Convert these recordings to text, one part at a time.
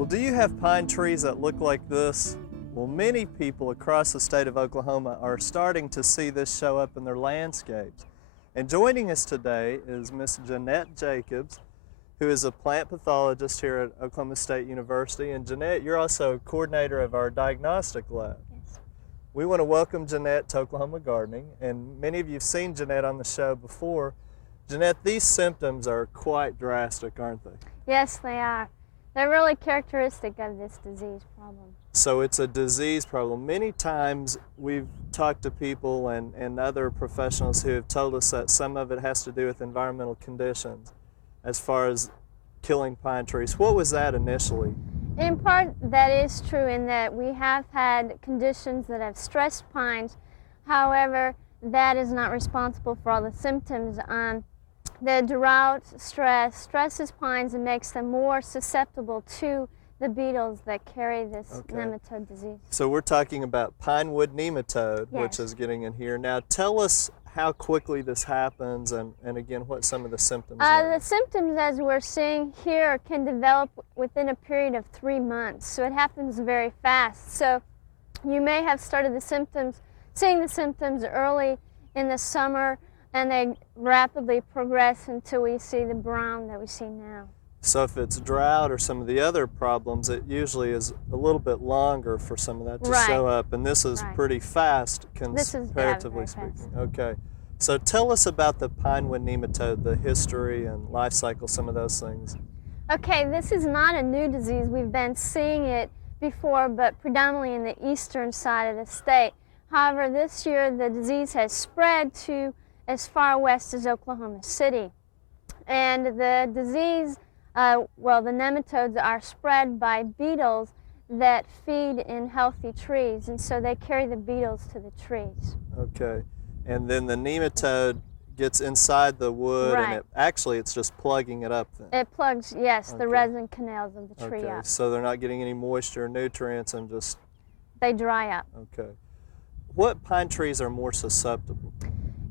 Well, do you have pine trees that look like this? Well, many people across the state of Oklahoma are starting to see this show up in their landscapes. And joining us today is Miss Janette Jacobs, who is a plant pathologist here at Oklahoma State University. And Janette, you're also coordinator of our diagnostic lab. Yes. We want to welcome Janette to Oklahoma Gardening, and many of you have seen Janette on the show before. Janette, these symptoms are quite drastic, aren't they? Yes, they are. They're really characteristic of this disease problem. So it's a disease problem. Many times we've talked to people and other professionals who have told us that some of it has to do with environmental conditions as far as killing pine trees. What was that initially? In part, that is true in that we have had conditions that have stressed pines. However, that is not responsible for all the symptoms. The drought stresses pines and makes them more susceptible to the beetles that carry this nematode disease. So we're talking about pinewood nematode, Yes. which is getting in here. Now tell us how quickly this happens and again what some of the symptoms are. The symptoms, as we're seeing here, can develop within a period of 3 months. So it happens very fast. So you may have started seeing the symptoms early in the summer, and they rapidly progress until we see the brown that we see now. So if it's drought or some of the other problems, it usually is a little bit longer for some of that to show up, and this is pretty fast comparatively speaking. Okay. So tell us about the pinewood nematode, the history and life cycle, some of those things. Okay, this is not a new disease. We've been seeing it before, but predominantly in the eastern side of the state. However, this year the disease has spread to as far west as Oklahoma City. And the disease, the nematodes are spread by beetles that feed in healthy trees, and so they carry the beetles to the trees. Okay. And then the nematode gets inside the wood, and it's just plugging it up then. It plugs, yes, the resin canals of the tree up. So they're not getting any moisture or nutrients and just... They dry up. Okay. What pine trees are more susceptible?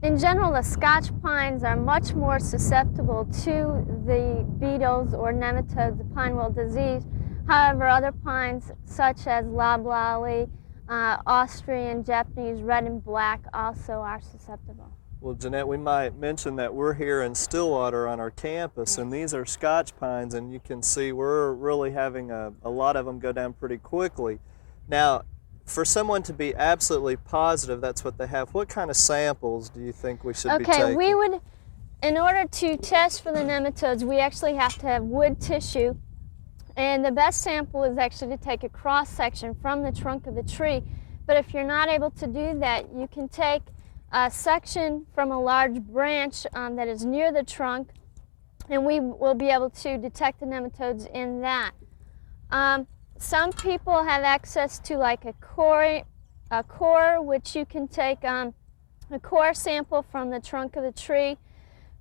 In general, the Scotch pines are much more susceptible to the beetles or nematodes of pine wilt disease. However, other pines such as loblolly, Austrian, Japanese, red and black also are susceptible. Well, Janette, we might mention that we're here in Stillwater on our campus, and these are Scotch pines, and you can see we're really having a lot of them go down pretty quickly. Now, for someone to be absolutely positive that's what they have, what kind of samples do you think we should be taking? Okay, we would, in order to test for the nematodes, we actually have to have wood tissue. And the best sample is actually to take a cross-section from the trunk of the tree. But if you're not able to do that, you can take a section from a large branch that is near the trunk, and we will be able to detect the nematodes in that. Some people have access to like a core, which you can take a core sample from the trunk of the tree,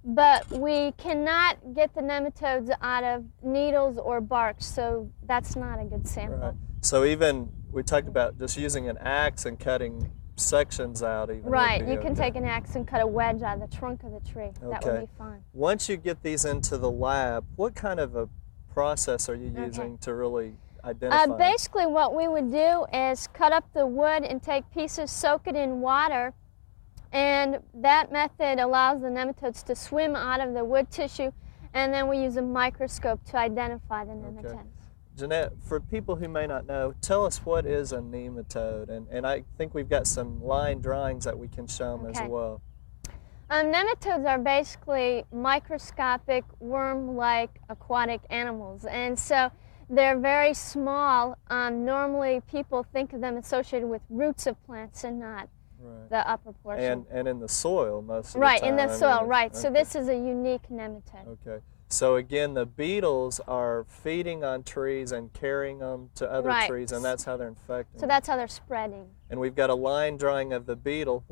but we cannot get the nematodes out of needles or bark, so that's not a good sample. Right. So even, we talked about just using an axe and cutting sections out even. Right, you can take an axe and cut a wedge out of the trunk of the tree. That would be fine. Once you get these into the lab, what kind of a process are you using to really identify? Basically what we would do is cut up the wood and take pieces, soak it in water, and that method allows the nematodes to swim out of the wood tissue, and then we use a microscope to identify the nematodes. Okay. Janette, for people who may not know, tell us what is a nematode, and I think we've got some line drawings that we can show them as well. Nematodes are basically microscopic worm-like aquatic animals, and so they're very small. Normally people think of them associated with roots of plants and not the upper portion. And in the soil most of the time. Right, in the soil, right. So this is a unique nematode. Okay. So again, the beetles are feeding on trees and carrying them to other trees, and that's how they're infecting. So that's how they're spreading. And we've got a line drawing of the beetle,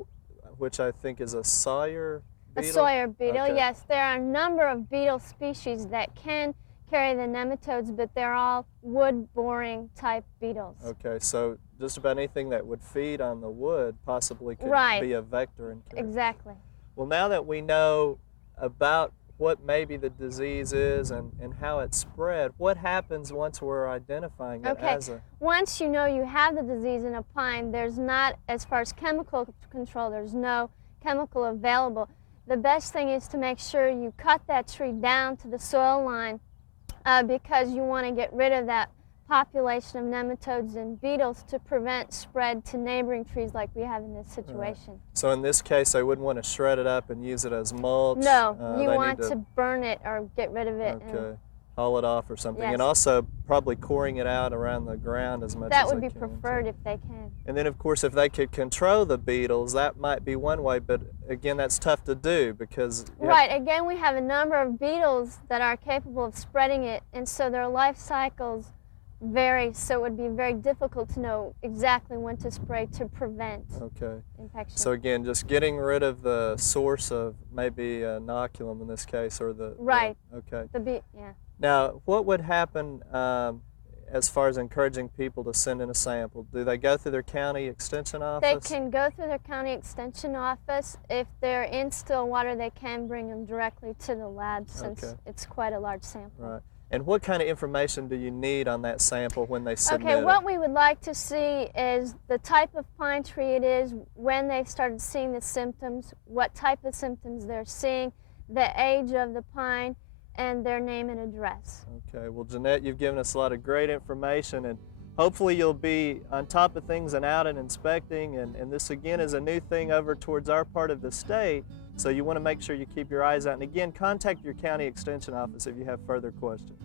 which I think is a Sawyer beetle? A Sawyer beetle, yes. There are a number of beetle species that can carry the nematodes, but they're all wood-boring type beetles. Okay, so just about anything that would feed on the wood possibly could be a vector and carry. Exactly. Well, now that we know about what maybe the disease is and how it's spread. What happens once we're identifying it as a... Once you know you have the disease in a pine, there's not, as far as chemical control, there's no chemical available. The best thing is to make sure you cut that tree down to the soil line because you want to get rid of that population of nematodes and beetles to prevent spread to neighboring trees like we have in this situation. Right. So in this case, they wouldn't want to shred it up and use it as mulch? No, you want to burn it or get rid of it. Okay, haul it off or something. Yes. And also probably coring it out around the ground as much as they can. That would be preferred if they can. And then of course if they could control the beetles, that might be one way, but again that's tough to do because... Right, again we have a number of beetles that are capable of spreading it, and so their life cycles vary, so it would be very difficult to know exactly when to spray to prevent infection. So again, just getting rid of the source of maybe inoculum in this case, or the... Right. Okay. Now, what would happen as far as encouraging people to send in a sample? Do they go through their county extension office? They can go through their county extension office. If they're in Stillwater, they can bring them directly to the lab since it's quite a large sample. Right. And what kind of information do you need on that sample when they submit it? Okay, what we would like to see is the type of pine tree it is, when they started seeing the symptoms, what type of symptoms they're seeing, the age of the pine, and their name and address. Okay, well Janette, you've given us a lot of great information, and hopefully you'll be on top of things and out and inspecting, and this again is a new thing over towards our part of the state, so you want to make sure you keep your eyes out. And again, contact your county extension office if you have further questions.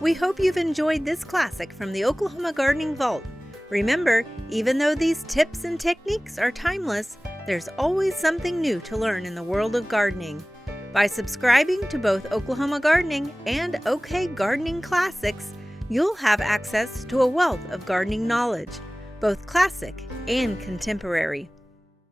We hope you've enjoyed this classic from the Oklahoma Gardening Vault. Remember, even though these tips and techniques are timeless, there's always something new to learn in the world of gardening. By subscribing to both Oklahoma Gardening and OK Gardening Classics, you'll have access to a wealth of gardening knowledge, both classic and contemporary.